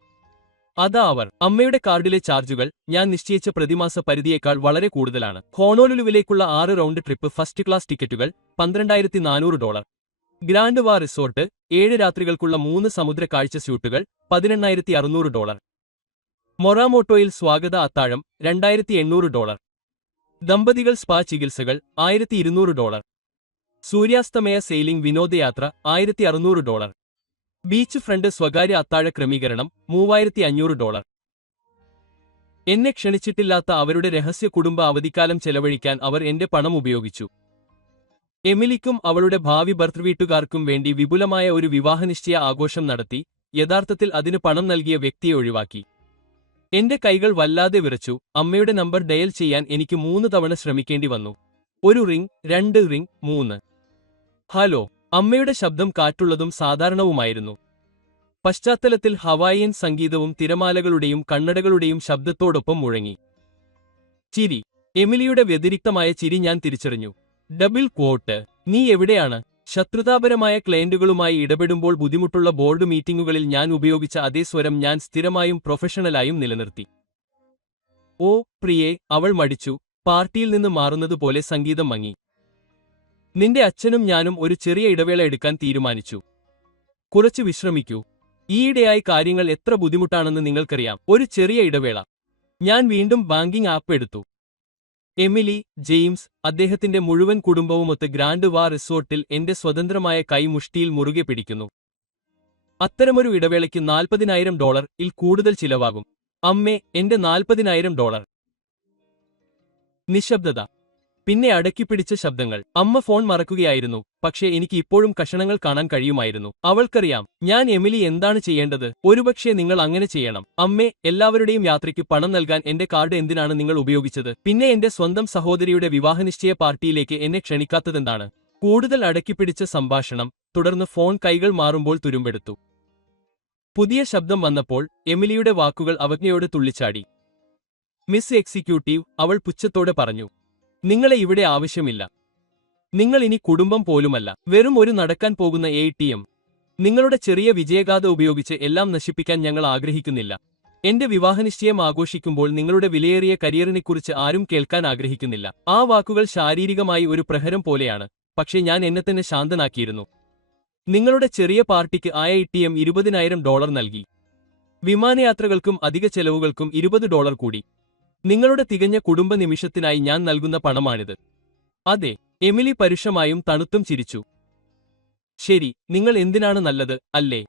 അതാ അവർ. അമ്മയുടെ കാർഡിലെ ചാർജുകൾ ഞാൻ നിശ്ചയിച്ച പ്രതിമാസ പരിധിയേക്കാൾ വളരെ കൂടുതലാണ്. ഹോണോലുലുവിലേക്കുള്ള 6 റൗണ്ട് ട്രിപ്പ് ഫസ്റ്റ് ക്ലാസ് ടിക്കറ്റുകൾ $12,400. ഗ്രാൻഡ് വാ റിസോർട്ട് 7 രാത്രികൾക്കുള്ള 3 സമുദ്ര കാഴ്ച സ്യൂട്ടുകൾ $18,600. മൊറാമോട്ടോയിൽ സ്വാഗത അത്താഴം $2,800. ദമ്പതികൾ സ്പാ ചികിത്സകൾ $1,200. സൂര്യാസ്തമയ സെയിലിംഗ് വിനോദയാത്ര $1,600. ബീച്ച് ഫ്രണ്ട് സ്വകാര്യ അത്താഴ ക്രമീകരണം $3,500. എന്നെ ക്ഷണിച്ചിട്ടില്ലാത്ത അവരുടെ രഹസ്യ കുടുംബ അവധിക്കാലം ചെലവഴിക്കാൻ അവർ എന്റെ പണം ഉപയോഗിച്ചു. എമിലിക്കും അവളുടെ ഭാവി ഭർത്തൃവീട്ടുകാർക്കും വേണ്ടി വിപുലമായ ഒരു വിവാഹനിശ്ചയ ആഘോഷം നടത്തി. യഥാർത്ഥത്തിൽ അതിന് പണം നൽകിയ വ്യക്തിയെ ഒഴിവാക്കി. എന്റെ കൈകൾ വല്ലാതെ വിറച്ചു. അമ്മയുടെ നമ്പർ ഡയൽ ചെയ്യാൻ എനിക്ക് 3 തവണ ശ്രമിക്കേണ്ടി വന്നു. 1 റിംഗ്, 2 റിംഗ്, 3. ഹലോ. അമ്മയുടെ ശബ്ദം കാറ്റുള്ളതും സാധാരണവുമായിരുന്നു. പശ്ചാത്തലത്തിൽ ഹവായിയൻ സംഗീതവും തിരമാലകളുടെയും കണ്ണടകളുടെയും ശബ്ദത്തോടൊപ്പം മുഴങ്ങി. ചിരി. എമിലിയുടെ വ്യതിരിക്തമായ ചിരി ഞാൻ തിരിച്ചറിഞ്ഞു. Double quote. നീ എവിടെയാണ്? ശത്രുതാപരമായ ക്ലയന്റുകളുമായി ഇടപെടുമ്പോൾ ബുദ്ധിമുട്ടുള്ള ബോർഡ് മീറ്റിംഗുകളിൽ ഞാൻ ഉപയോഗിച്ച അതേ സ്വരം ഞാൻ സ്ഥിരമായും പ്രൊഫഷണലായും നിലനിർത്തി. ഓ പ്രിയേ, അവൾ മടിച്ചു. പാർട്ടിയിൽ നിന്ന് മാറുന്നതുപോലെ സംഗീതം മങ്ങി. നിന്റെ അച്ഛനും ഞാനും ഒരു ചെറിയ ഇടവേള എടുക്കാൻ തീരുമാനിച്ചു. കുറച്ച് വിശ്രമിക്കൂ. ഈയിടെയായി കാര്യങ്ങൾ എത്ര ബുദ്ധിമുട്ടാണെന്ന് നിങ്ങൾക്കറിയാം. ഒരു ചെറിയ ഇടവേള. ഞാൻ വീണ്ടും ബാങ്കിംഗ് ആപ്പ് എടുത്തു. എമിലി, ജെയിംസ്, അദ്ദേഹത്തിന്റെ മുഴുവൻ കുടുംബവുമൊത്ത് ഗ്രാൻഡ് വാ റിസോർട്ടിൽ എന്റെ സ്വതന്ത്രമായ കൈ മുഷ്ടിയിൽ മുറുകെ പിടിക്കുന്നു. അത്തരമൊരു ഇടവേളയ്ക്ക് $40,000 കൂടുതൽ ചിലവാകും. അമ്മേ, എന്റെ $40,000. നിശബ്ദത. പിന്നെ അടക്കിപ്പിടിച്ച ശബ്ദങ്ങൾ. അമ്മ ഫോൺ മറക്കുകയായിരുന്നു, പക്ഷേ എനിക്ക് ഇപ്പോഴും കഷണങ്ങൾ കാണാൻ കഴിയുമായിരുന്നു. അവൾക്കറിയാം ഞാൻ എമിലി എന്താണ് ചെയ്യേണ്ടത്. ഒരുപക്ഷേ നിങ്ങൾ അങ്ങനെ ചെയ്യണം. അമ്മേ, എല്ലാവരുടെയും യാത്രയ്ക്ക് പണം നൽകാൻ എന്റെ കാർഡ് എന്തിനാണ് നിങ്ങൾ ഉപയോഗിച്ചത്? പിന്നെ എന്റെ സ്വന്തം സഹോദരിയുടെ വിവാഹനിശ്ചയ പാർട്ടിയിലേക്ക് എന്നെ ക്ഷണിക്കാത്തതെന്താണ്? കൂടുതൽ അടക്കിപ്പിടിച്ച സംഭാഷണം. തുടർന്ന് ഫോൺ കൈകൾ മാറുമ്പോൾ തുരുമ്പെടുത്തു. പുതിയ ശബ്ദം വന്നപ്പോൾ എമിലിയുടെ വാക്കുകൾ അവജ്ഞയോട് തുള്ളിച്ചാടി. മിസ് എക്സിക്യൂട്ടീവ്, അവൾ പുച്ഛത്തോടെ പറഞ്ഞു. നിങ്ങളെ ഇവിടെ ആവശ്യമില്ല. നിങ്ങൾ ഇനി കുടുംബം പോലുമല്ല. വെറും ഒരു നടക്കാൻ പോകുന്ന ATM. നിങ്ങളുടെ ചെറിയ വിജയഗാഥ ഉപയോഗിച്ച് എല്ലാം നശിപ്പിക്കാൻ ഞങ്ങൾ ആഗ്രഹിക്കുന്നില്ല. എന്റെ വിവാഹനിശ്ചയം ആഘോഷിക്കുമ്പോൾ നിങ്ങളുടെ വിലയേറിയ കരിയറിനെക്കുറിച്ച് ആരും കേൾക്കാൻ ആഗ്രഹിക്കുന്നില്ല. ആ വാക്കുകൾ ശാരീരികമായി ഒരു പ്രഹരം പോലെയാണ്, പക്ഷേ ഞാൻ എന്നെത്തന്നെ ശാന്തനാക്കിയിരുന്നു. നിങ്ങളുടെ ചെറിയ പാർട്ടിക്ക് ATM $20,000 നൽകി. വിമാനയാത്രകൾക്കും അധിക ചെലവുകൾക്കും $20 കൂടി. നിങ്ങളുടെ തികഞ്ഞ കുടുംബ നിമിഷത്തിനായി ഞാൻ നൽകുന്ന പണമാണിത്. അതെ. എമിലി പരുഷമായും തണുത്തും ചിരിച്ചു. ശരി, നിങ്ങൾ എന്തിനാണ് നല്ലത്, അല്ലേ?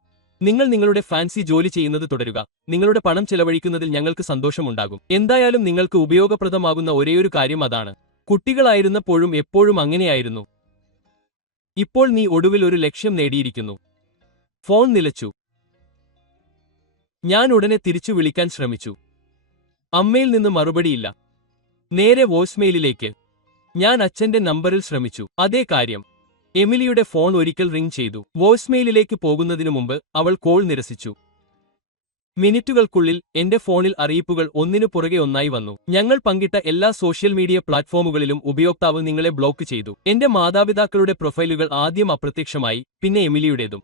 നിങ്ങൾ നിങ്ങളുടെ ഫാൻസി ജോലി ചെയ്യുന്നത് തുടരുക. നിങ്ങളുടെ പണം ചെലവഴിക്കുന്നതിൽ ഞങ്ങൾക്ക് സന്തോഷമുണ്ടാകും. എന്തായാലും നിങ്ങൾക്ക് ഉപയോഗപ്രദമാകുന്ന ഒരേയൊരു കാര്യം അതാണ്. കുട്ടികളായിരുന്നപ്പോഴും എപ്പോഴും അങ്ങനെയായിരുന്നു. ഇപ്പോൾ നീ ഒടുവിൽ ഒരു ലക്ഷ്യം നേടിയിരിക്കുന്നു. ഫോൺ നിലച്ചു. ഞാൻ ഉടനെ തിരിച്ചു വിളിക്കാൻ ശ്രമിച്ചു. അമ്മയിൽ നിന്ന് മറുപടിയില്ല. നേരെ വോയ്സ്മെയിലിലേക്ക്. ഞാൻ അച്ഛന്റെ നമ്പറിൽ ശ്രമിച്ചു. അതേ കാര്യം. എമിലിയുടെ ഫോൺ ഒരിക്കൽ റിംഗ് ചെയ്തു. വോയ്സ്മെയിലിലേക്ക് പോകുന്നതിനു മുമ്പ് അവൾ കോൾ നിരസിച്ചു. മിനിറ്റുകൾക്കുള്ളിൽ എന്റെ ഫോണിൽ അറിയിപ്പുകൾ ഒന്നിനു പുറകെ ഒന്നായി വന്നു. ഞങ്ങൾ പങ്കിട്ട എല്ലാ സോഷ്യൽ മീഡിയ പ്ലാറ്റ്ഫോമുകളിലും ഉപയോക്താവ് നിങ്ങളെ ബ്ലോക്ക് ചെയ്തു. എന്റെ മാതാപിതാക്കളുടെ പ്രൊഫൈലുകൾ ആദ്യം അപ്രത്യക്ഷമായി, പിന്നെ എമിലിയുടേതും.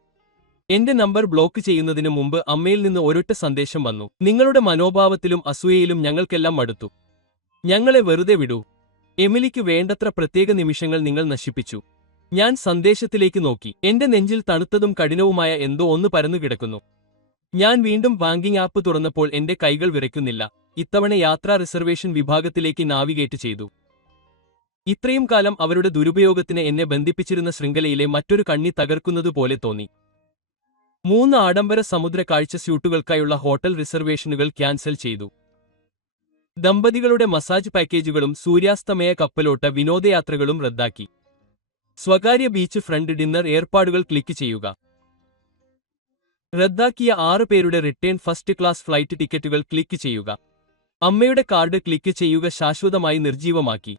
എന്റെ നമ്പർ ബ്ലോക്ക് ചെയ്യുന്നതിനു മുമ്പ് അമ്മയിൽ നിന്ന് ഒരൊറ്റ സന്ദേശം വന്നു. നിങ്ങളുടെ മനോഭാവത്തിലും അസൂയയിലും ഞങ്ങൾക്കെല്ലാം മടുത്തു. ഞങ്ങളെ വെറുതെ വിടൂ. എമിലിക്ക് വേണ്ടത്ര പ്രത്യേക നിമിഷങ്ങൾ നിങ്ങൾ നശിപ്പിച്ചു. ഞാൻ സന്ദേശത്തിലേക്ക് നോക്കി. എന്റെ നെഞ്ചിൽ തണുത്തതും കഠിനവുമായ എന്തോ ഒന്ന് പരന്നു കിടക്കുന്നു. ഞാൻ വീണ്ടും ബാങ്കിംഗ് ആപ്പ് തുറന്നപ്പോൾ എന്റെ കൈകൾ വിറയ്ക്കുന്നില്ല. ഇത്തവണ യാത്രാ റിസർവേഷൻ വിഭാഗത്തിലേക്ക് നാവിഗേറ്റ് ചെയ്തു. ഇത്രയും കാലം അവരുടെ ദുരുപയോഗത്തിന് എന്നെ ബന്ധിപ്പിച്ചിരുന്ന ശൃംഖലയിലെ മറ്റൊരു കണ്ണി തകർക്കുന്നതുപോലെ തോന്നി. 3 ആഡംബര സമുദ്ര കാഴ്ച സ്യൂട്ടുകൾക്കായുള്ള ഹോട്ടൽ റിസർവേഷനുകൾ ക്യാൻസൽ ചെയ്തു. ദമ്പതികളുടെ മസാജ് പാക്കേജുകളും സൂര്യാസ്തമയ കപ്പലോട്ട വിനോദയാത്രകളും റദ്ദാക്കി. സ്വകാര്യ ബീച്ച് ഫ്രണ്ട് ഡിന്നർ ഏർപ്പാടുകൾ ക്ലിക്ക് ചെയ്യുക. റദ്ദാക്കിയ 6 പേരുടെ റിട്ടേൺ ഫസ്റ്റ് ക്ലാസ് ഫ്ലൈറ്റ് ടിക്കറ്റുകൾ ക്ലിക്ക് ചെയ്യുക. അമ്മയുടെ കാർഡ് ക്ലിക്ക് ചെയ്യുക. ശാശ്വതമായി നിർജ്ജീവമാക്കി.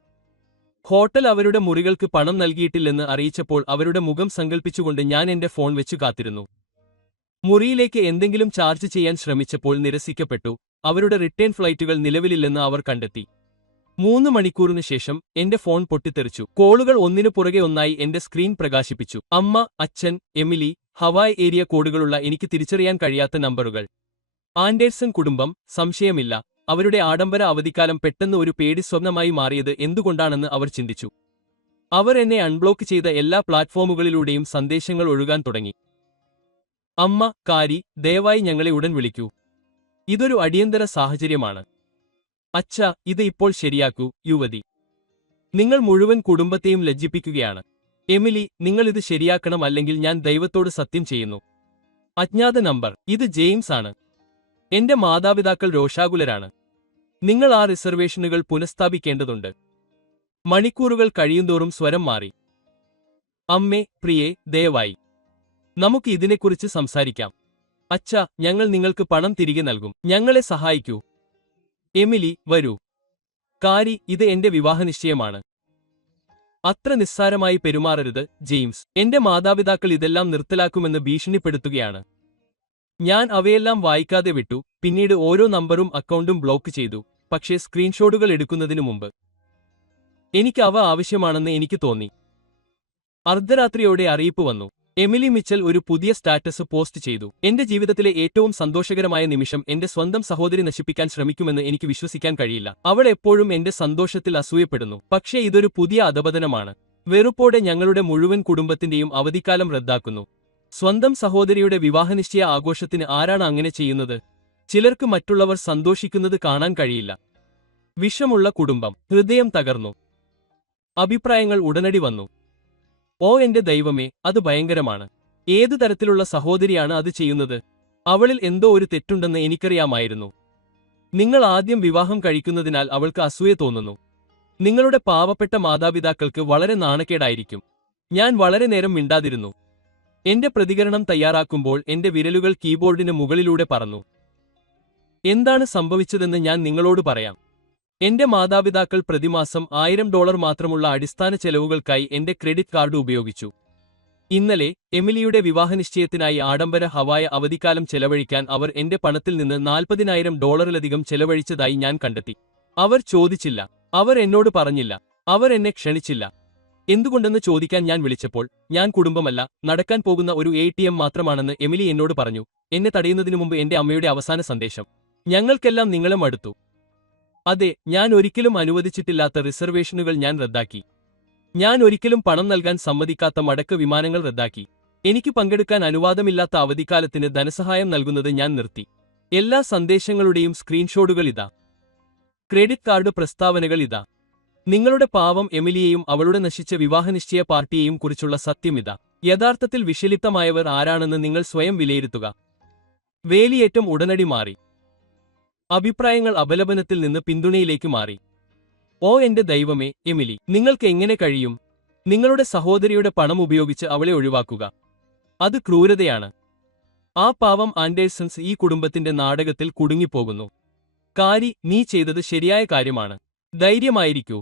ഹോട്ടൽ അവരുടെ മുറികൾക്ക് പണം നൽകിയിട്ടില്ലെന്ന് അറിയിച്ചപ്പോൾ അവരുടെ മുഖം സങ്കൽപ്പിച്ചുകൊണ്ട് ഞാൻ എന്റെ ഫോൺ വെച്ചു കാത്തിരുന്നു. മുറിയിലേക്ക് എന്തെങ്കിലും ചാർജ് ചെയ്യാൻ ശ്രമിച്ചപ്പോൾ നിരസിക്കപ്പെട്ടു. അവരുടെ റിട്ടേൺ ഫ്ലൈറ്റുകൾ നിലവിലില്ലെന്ന് അവർ കണ്ടെത്തി. 3 മണിക്കൂറിന് ശേഷം എന്റെ ഫോൺ പൊട്ടിത്തെറിച്ചു. കോളുകൾ ഒന്നിനു പുറകെ ഒന്നായി എന്റെ സ്ക്രീൻ പ്രകാശിപ്പിച്ചു. അമ്മ, അച്ഛൻ, എമിലി, ഹവായ് ഏരിയ കോഡുകളുള്ള എനിക്ക് തിരിച്ചറിയാൻ കഴിയാത്ത നമ്പറുകൾ. ആൻഡേഴ്സൺ കുടുംബം, സംശയമില്ല, അവരുടെ ആഡംബര അവധിക്കാലം പെട്ടെന്ന് ഒരു പേടിസ്വപ്നമായി മാറിയത് എന്തുകൊണ്ടാണെന്ന് അവർ ചിന്തിച്ചു. അവർ എന്നെ അൺബ്ലോക്ക് ചെയ്ത എല്ലാ പ്ലാറ്റ്ഫോമുകളിലൂടെയും സന്ദേശങ്ങൾ ഒഴുകാൻ തുടങ്ങി. അമ്മ, കാരി, ദയവായി ഞങ്ങളെ ഉടൻ വിളിക്കൂ. ഇതൊരു അടിയന്തര സാഹചര്യമാണ്. അച്ഛ, ഇത് ഇപ്പോൾ ശരിയാക്കൂ. യുവതി, നിങ്ങൾ മുഴുവൻ കുടുംബത്തെയും ലജ്ജിപ്പിക്കുകയാണ്. എമിലി, നിങ്ങൾ ഇത് ശരിയാക്കണം, അല്ലെങ്കിൽ ഞാൻ ദൈവത്തോട് സത്യം ചെയ്യുന്നു. അജ്ഞാത നമ്പർ. ഇത് ജെയിംസ് ആണ്. എന്റെ മാതാപിതാക്കൾ രോഷാകുലരാണ്. നിങ്ങൾ ആ റിസർവേഷനുകൾ പുനഃസ്ഥാപിക്കേണ്ടതുണ്ട്. മണിക്കൂറുകൾ കഴിയുന്തോറും സ്വരം മാറി. അമ്മേ, പ്രിയേ, ദയവായി നമുക്ക് ഇതിനെക്കുറിച്ച് സംസാരിക്കാം. അച്ഛ, ഞങ്ങൾ നിങ്ങൾക്ക് പണം തിരികെ നൽകും. ഞങ്ങളെ സഹായിക്കൂ. എമിലി, വരൂ. കാരി, ഇത് എന്റെ വിവാഹനിശ്ചയമാണ്. അത്ര നിസ്സാരമായി പെരുമാറരുത്, ജെയിംസ്. എന്റെ മാതാപിതാക്കൾ ഇതെല്ലാം നിർത്തലാക്കുമെന്ന് ഭീഷണിപ്പെടുത്തുകയാണ്. ഞാൻ അവയെല്ലാം വായിക്കാതെ വിട്ടു, പിന്നീട് ഓരോ നമ്പറും അക്കൗണ്ടും ബ്ലോക്ക് ചെയ്തു. പക്ഷേ സ്ക്രീൻഷോട്ടുകൾ എടുക്കുന്നതിനു മുമ്പ് എനിക്ക് അവ ആവശ്യമാണെന്ന് എനിക്ക് തോന്നി. അർദ്ധരാത്രിയോടെ അറിയിപ്പ് വന്നു. എമിലി മിച്ചൽ ഒരു പുതിയ സ്റ്റാറ്റസ് പോസ്റ്റ് ചെയ്തു. എന്റെ ജീവിതത്തിലെ ഏറ്റവും സന്തോഷകരമായ നിമിഷം എന്റെ സ്വന്തം സഹോദരി നശിപ്പിക്കാൻ ശ്രമിക്കുമെന്ന് എനിക്ക് വിശ്വസിക്കാൻ കഴിയില്ല. അവൾ എപ്പോഴും എന്റെ സന്തോഷത്തിൽ അസൂയപ്പെടുന്നു. പക്ഷേ ഇതൊരു പുതിയ അധപതനമാണ്. വെറുപ്പോടെ ഞങ്ങളുടെ മുഴുവൻ കുടുംബത്തിന്റെയും അവധിക്കാലം റദ്ദാക്കുന്നു. സ്വന്തം സഹോദരിയുടെ വിവാഹനിശ്ചയ ആഘോഷത്തിന് ആരാണ് അങ്ങനെ ചെയ്യുന്നത്? ചിലർക്ക് മറ്റുള്ളവർ സന്തോഷിക്കുന്നത് കാണാൻ കഴിയില്ല. വിഷമുള്ള കുടുംബം. ഹൃദയം തകർന്നു. അഭിപ്രായങ്ങൾ ഉടനടി വന്നു. ഓ എന്റെ ദൈവമേ, അത് ഭയങ്കരമാണ്. ഏതു തരത്തിലുള്ള സഹോദരിയാണ് അത് ചെയ്യുന്നത്? അവളിൽ എന്തോ ഒരു തെറ്റുണ്ടെന്ന് എനിക്കറിയാമായിരുന്നു. നിങ്ങൾ ആദ്യം വിവാഹം കഴിക്കുന്നതിനാൽ അവൾക്ക് അസൂയ തോന്നുന്നു. നിങ്ങളുടെ പാവപ്പെട്ട മാതാപിതാക്കൾക്ക് വളരെ നാണക്കേടായിരിക്കും. ഞാൻ വളരെ നേരം മിണ്ടാതിരുന്നു. എന്റെ പ്രതികരണം തയ്യാറാക്കുമ്പോൾ എന്റെ വിരലുകൾ കീബോർഡിന് മുകളിലൂടെ പറന്നു. എന്താണ് സംഭവിച്ചതെന്ന് ഞാൻ നിങ്ങളോട് പറയാം. എന്റെ മാതാപിതാക്കൾ പ്രതിമാസം $1000 മാത്രമുള്ള അടിസ്ഥാന ചെലവുകൾക്കായി എന്റെ ക്രെഡിറ്റ് കാർഡ് ഉപയോഗിച്ചു. ഇന്നലെ എമിലിയുടെ വിവാഹനിശ്ചയത്തിനായി ആഡംബര ഹവായ അവധിക്കാലം ചെലവഴിക്കാൻ അവർ എന്റെ പണത്തിൽ നിന്ന് $40,000 ചെലവഴിച്ചതായി ഞാൻ കണ്ടെത്തി. അവർ ചോദിച്ചില്ല. അവർ എന്നോട് പറഞ്ഞില്ല. അവർ എന്നെ ക്ഷണിച്ചില്ല. എന്തുകൊണ്ടെന്ന് ചോദിക്കാൻ ഞാൻ വിളിച്ചപ്പോൾ, ഞാൻ കുടുംബമല്ല, നടക്കാൻ പോകുന്ന ഒരു ATM മാത്രമാണെന്ന് എമിലി എന്നോട് പറഞ്ഞു. എന്നെ തടയുന്നതിനു മുമ്പ് എന്റെ അമ്മയുടെ അവസാന സന്ദേശം: ഞങ്ങൾക്കെല്ലാം നിങ്ങളെ മടുത്തു. അതെ, ഞാൻ ഒരിക്കലും അനുവദിച്ചിട്ടില്ലാത്ത റിസർവേഷനുകൾ ഞാൻ റദ്ദാക്കി. ഞാൻ ഒരിക്കലും പണം നൽകാൻ സമ്മതിക്കാത്ത മടക്ക് വിമാനങ്ങൾ റദ്ദാക്കി. എനിക്ക് പങ്കെടുക്കാൻ അനുവാദമില്ലാത്ത അവധിക്കാലത്തിന് ധനസഹായം നൽകുന്നത് ഞാൻ നിർത്തി. എല്ലാ സന്ദേശങ്ങളുടെയും സ്ക്രീൻഷോട്ടുകൾ ഇതാ. ക്രെഡിറ്റ് കാർഡ് പ്രസ്താവനകൾ ഇതാ. നിങ്ങളുടെ പാവം എമിലിയെയും അവളുടെ നശിച്ച വിവാഹനിശ്ചയ പാർട്ടിയെയും കുറിച്ചുള്ള സത്യമിതാ. യഥാർത്ഥത്തിൽ വിഷലിപ്തമായവർ ആരാണെന്ന് നിങ്ങൾ സ്വയം വിലയിരുത്തുക. വേലിയേറ്റം ഉടനടി മാറി. അഭിപ്രായങ്ങൾ അപലപനത്തിൽ നിന്ന് പിന്തുണയിലേക്ക് മാറി. ഓ എന്റെ ദൈവമേ, എമിലി, നിങ്ങൾക്ക് എങ്ങനെ കഴിയും? നിങ്ങളുടെ സഹോദരിയുടെ പണം ഉപയോഗിച്ച് അവളെ ഒഴിവാക്കുക. അത് ക്രൂരതയാണ്. ആ പാവം ആൻഡേഴ്സൺസ് ഈ കുടുംബത്തിന്റെ നാടകത്തിൽ കുടുങ്ങിപ്പോകുന്നു. കാരി, നീ ചെയ്തത് ശരിയായ കാര്യമാണ്. ധൈര്യമായിരിക്കൂ.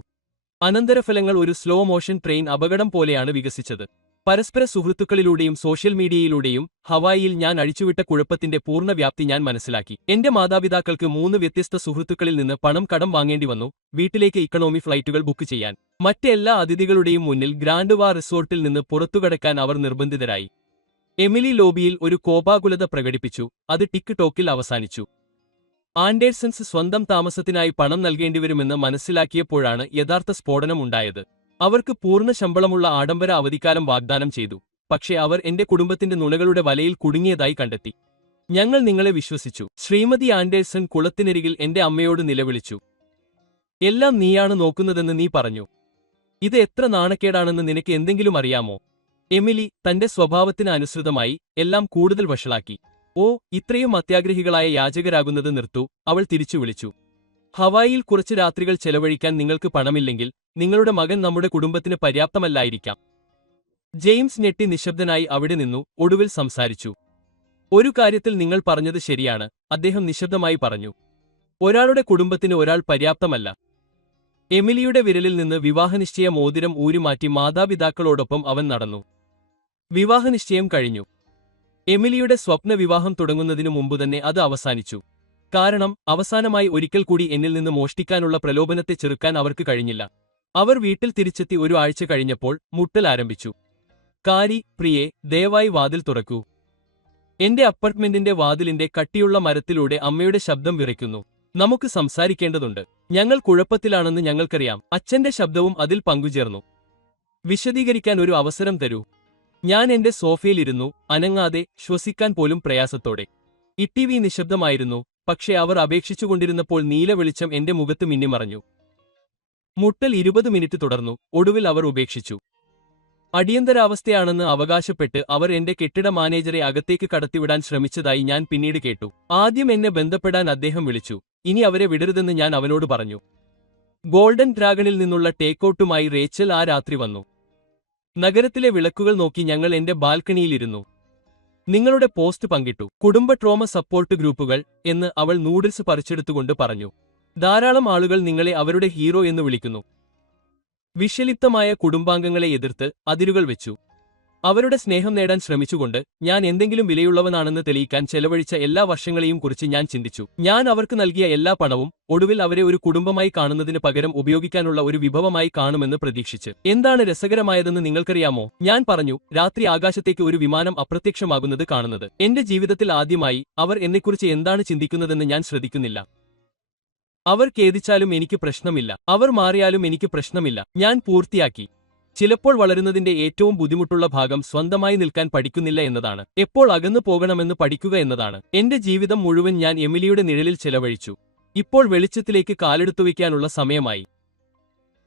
അനന്തരഫലങ്ങൾ ഒരു സ്ലോ മോഷൻ ട്രെയിൻ അപകടം പോലെയാണ് വികസിച്ചത്. പരസ്പര സുഹൃത്തുക്കളിലൂടെയും സോഷ്യൽ മീഡിയയിലൂടെയും ഹവായിയിൽ ഞാൻ അഴിച്ചുവിട്ട കുഴപ്പത്തിന്റെ പൂർണ്ണ വ്യാപ്തി ഞാൻ മനസ്സിലാക്കി. എന്റെ മാതാപിതാക്കൾക്ക് 3 വ്യത്യസ്ത സുഹൃത്തുക്കളിൽ നിന്ന് പണം കടം വാങ്ങേണ്ടി വന്നു, വീട്ടിലേക്ക് ഇക്കണോമി ഫ്ലൈറ്റുകൾ ബുക്ക് ചെയ്യാൻ. മറ്റെല്ലാ അതിഥികളുടെയും മുന്നിൽ ഗ്രാൻഡ് വാ റിസോർട്ടിൽ നിന്ന് പുറത്തുകടക്കാൻ അവർ നിർബന്ധിതരായി. എമിലി ലോബിയിൽ ഒരു കോപാകുലത പ്രകടിപ്പിച്ചു. അത് ടിക്ടോക്കിൽ അവസാനിച്ചു. ആൻഡേഴ്സൺസ് സ്വന്തം താമസത്തിനായി പണം നൽകേണ്ടിവരുമെന്ന് മനസ്സിലാക്കിയപ്പോഴാണ് യഥാർത്ഥ സ്ഫോടനം ഉണ്ടായത്. അവർക്ക് പൂർണ്ണ ശമ്പളമുള്ള ആഡംബര അവധിക്കാലം വാഗ്ദാനം ചെയ്തു. പക്ഷേ അവർ എന്റെ കുടുംബത്തിന്റെ നുണകളുടെ വലയിൽ കുടുങ്ങിയതായി കണ്ടെത്തി. ഞങ്ങൾ നിങ്ങളെ വിശ്വസിച്ചു. ശ്രീമതി ആൻഡേഴ്സൺ കുളത്തിനരികിൽ എന്റെ അമ്മയോട് നിലവിളിച്ചു. എല്ലാം നീയാണ് നോക്കുന്നതെന്ന് നീ പറഞ്ഞു. ഇത് എത്ര നാണക്കേടാണെന്ന് നിനക്ക് എന്തെങ്കിലും അറിയാമോ? എമിലി തന്റെ സ്വഭാവത്തിന് അനുസൃതമായി എല്ലാം കൂടുതൽ വഷളാക്കി. ഓ, ഇത്രയും അത്യാഗ്രഹികളായ യാചകരാകുന്നത് നിർത്തൂ, അവൾ തിരിച്ചു വിളിച്ചു. ഹവായിയിൽ കുറച്ച് രാത്രികൾ ചെലവഴിക്കാൻ നിങ്ങൾക്ക് പണമില്ലെങ്കിൽ നിങ്ങളുടെ മകൻ നമ്മുടെ കുടുംബത്തിന് പര്യാപ്തമല്ലായിരിക്കാം. ജെയിംസ് ഞെട്ടി നിശബ്ദനായി അവിടെ നിന്നു. ഒടുവിൽ സംസാരിച്ചു. ഒരു കാര്യത്തിൽ നിങ്ങൾ പറഞ്ഞത് ശരിയാണ്, അദ്ദേഹം നിശബ്ദമായി പറഞ്ഞു. ഒരാളുടെ കുടുംബത്തിന് ഒരാൾ പര്യാപ്തമല്ല. എമിലിയുടെ വിരലിൽ നിന്ന് വിവാഹനിശ്ചയ മോതിരം ഊരിമാറ്റി മാതാപിതാക്കളോടൊപ്പം അവൻ നടന്നു. വിവാഹനിശ്ചയം കഴിഞ്ഞു. എമിലിയുടെ സ്വപ്ന വിവാഹം തുടങ്ങുന്നതിനു മുമ്പുതന്നെ അത് അവസാനിച്ചു. കാരണം അവസാനമായി ഒരിക്കൽ കൂടി എന്നിൽ നിന്ന് മോഷ്ടിക്കാനുള്ള പ്രലോഭനത്തെ ചെറുക്കാൻ അവർക്ക് കഴിഞ്ഞില്ല. അവർ വീട്ടിൽ തിരിച്ചെത്തി ഒരു ആഴ്ച കഴിഞ്ഞപ്പോൾ മുട്ടൽ ആരംഭിച്ചു. കാരി, പ്രിയേ, ദയവായി വാതിൽ തുറക്കൂ. എന്റെ അപ്പാർട്ട്മെന്റിന്റെ വാതിലിന്റെ കട്ടിയുള്ള മരത്തിലൂടെ അമ്മയുടെ ശബ്ദം വിറയ്ക്കുന്നു. നമുക്ക് സംസാരിക്കേണ്ടതുണ്ട്. ഞങ്ങൾ കുഴപ്പത്തിലാണെന്ന് ഞങ്ങൾക്കറിയാം. അച്ഛന്റെ ശബ്ദവും അതിൽ പങ്കുചേർന്നു. വിശദീകരിക്കാൻ ഒരു അവസരം തരൂ. ഞാൻ എന്റെ സോഫയിലിരുന്നു, അനങ്ങാതെ, ശ്വസിക്കാൻ പോലും പ്രയാസത്തോടെ. ടിവി നിശബ്ദമായിരുന്നു, പക്ഷേ അവർ അപേക്ഷിച്ചുകൊണ്ടിരുന്നപ്പോൾ നീല വെളിച്ചം എന്റെ മുഖത്ത് മിന്നിമറഞ്ഞു. മുട്ടൽ 20 മിനിറ്റ് തുടർന്നു. ഒടുവിൽ അവർ ഉപേക്ഷിച്ചു. അടിയന്തരാവസ്ഥയാണെന്ന് അവകാശപ്പെട്ട് അവർ എന്റെ കെട്ടിട മാനേജരെ അകത്തേക്ക് കടത്തിവിടാൻ ശ്രമിച്ചതായി ഞാൻ പിന്നീട് കേട്ടു. ആദ്യം എന്നെ ബന്ധപ്പെടാൻ അദ്ദേഹം വിളിച്ചു. ഇനി അവരെ വിടരുതെന്ന് ഞാൻ അവനോട് പറഞ്ഞു. ഗോൾഡൻ ഡ്രാഗണിൽ നിന്നുള്ള ടേക്കൌട്ടുമായി റേച്ചൽ ആ രാത്രി വന്നു. നഗരത്തിലെ വിളക്കുകൾ നോക്കി ഞങ്ങൾ എന്റെ ബാൽക്കണിയിലിരുന്നു. നിങ്ങളുടെ പോസ്റ്റ് പങ്കിട്ടു. കുടുംബ ട്രോമ സപ്പോർട്ട് ഗ്രൂപ്പുകൾ എന്ന് അവൾ നൂഡിൽസ് പറിച്ചെടുത്തുകൊണ്ട് പറഞ്ഞു. ധാരാളം ആളുകൾ നിങ്ങളെ അവരുടെ ഹീറോ എന്ന് വിളിക്കുന്നു. വിഷലിപ്തമായ കുടുംബാംഗങ്ങളെ എതിർത്ത് അതിരുകൾ വെച്ചു. അവരുടെ സ്നേഹം നേടാൻ ശ്രമിച്ചുകൊണ്ട് ഞാൻ എന്തെങ്കിലും വിലയുള്ളവനാണെന്ന് തെളിയിക്കാൻ ചെലവഴിച്ച എല്ലാ വർഷങ്ങളെയും കുറിച്ച് ഞാൻ ചിന്തിച്ചു. ഞാൻ അവർക്ക് നൽകിയ എല്ലാ പണവും ഒടുവിൽ അവരെ ഒരു കുടുംബമായി കാണുന്നതിന് പകരം ഉപയോഗിക്കാനുള്ള ഒരു വിഭവമായി കാണുമെന്ന് പ്രതീക്ഷിച്ച്. എന്താണ് രസകരമായതെന്ന് നിങ്ങൾക്കറിയാമോ? ഞാൻ പറഞ്ഞു, രാത്രി ആകാശത്തേക്ക് ഒരു വിമാനം അപ്രത്യക്ഷമാകുന്നത് കാണുന്നത്. എന്റെ ജീവിതത്തിൽ ആദ്യമായി അവർ എന്നെക്കുറിച്ച് എന്താണ് ചിന്തിക്കുന്നതെന്ന് ഞാൻ ശ്രദ്ധിക്കുന്നില്ല. അവർ ഖേദിച്ചാലും എനിക്ക് പ്രശ്നമില്ല. അവർ മാറിയാലും എനിക്ക് പ്രശ്നമില്ല. ഞാൻ പൂർത്തിയാക്കി. ചിലപ്പോൾ വളരുന്നതിന്റെ ഏറ്റവും ബുദ്ധിമുട്ടുള്ള ഭാഗം സ്വന്തമായി നിൽക്കാൻ പഠിക്കുന്നില്ല എന്നതാണ്. എപ്പോൾ അകന്നു പോകണമെന്ന് പഠിക്കുക എന്നതാണ്. എന്റെ ജീവിതം മുഴുവൻ ഞാൻ എമിലിയുടെ നിഴലിൽ ചെലവഴിച്ചു. ഇപ്പോൾ വെളിച്ചത്തിലേക്ക് കാലെടുത്തുവയ്ക്കാനുള്ള സമയമായി.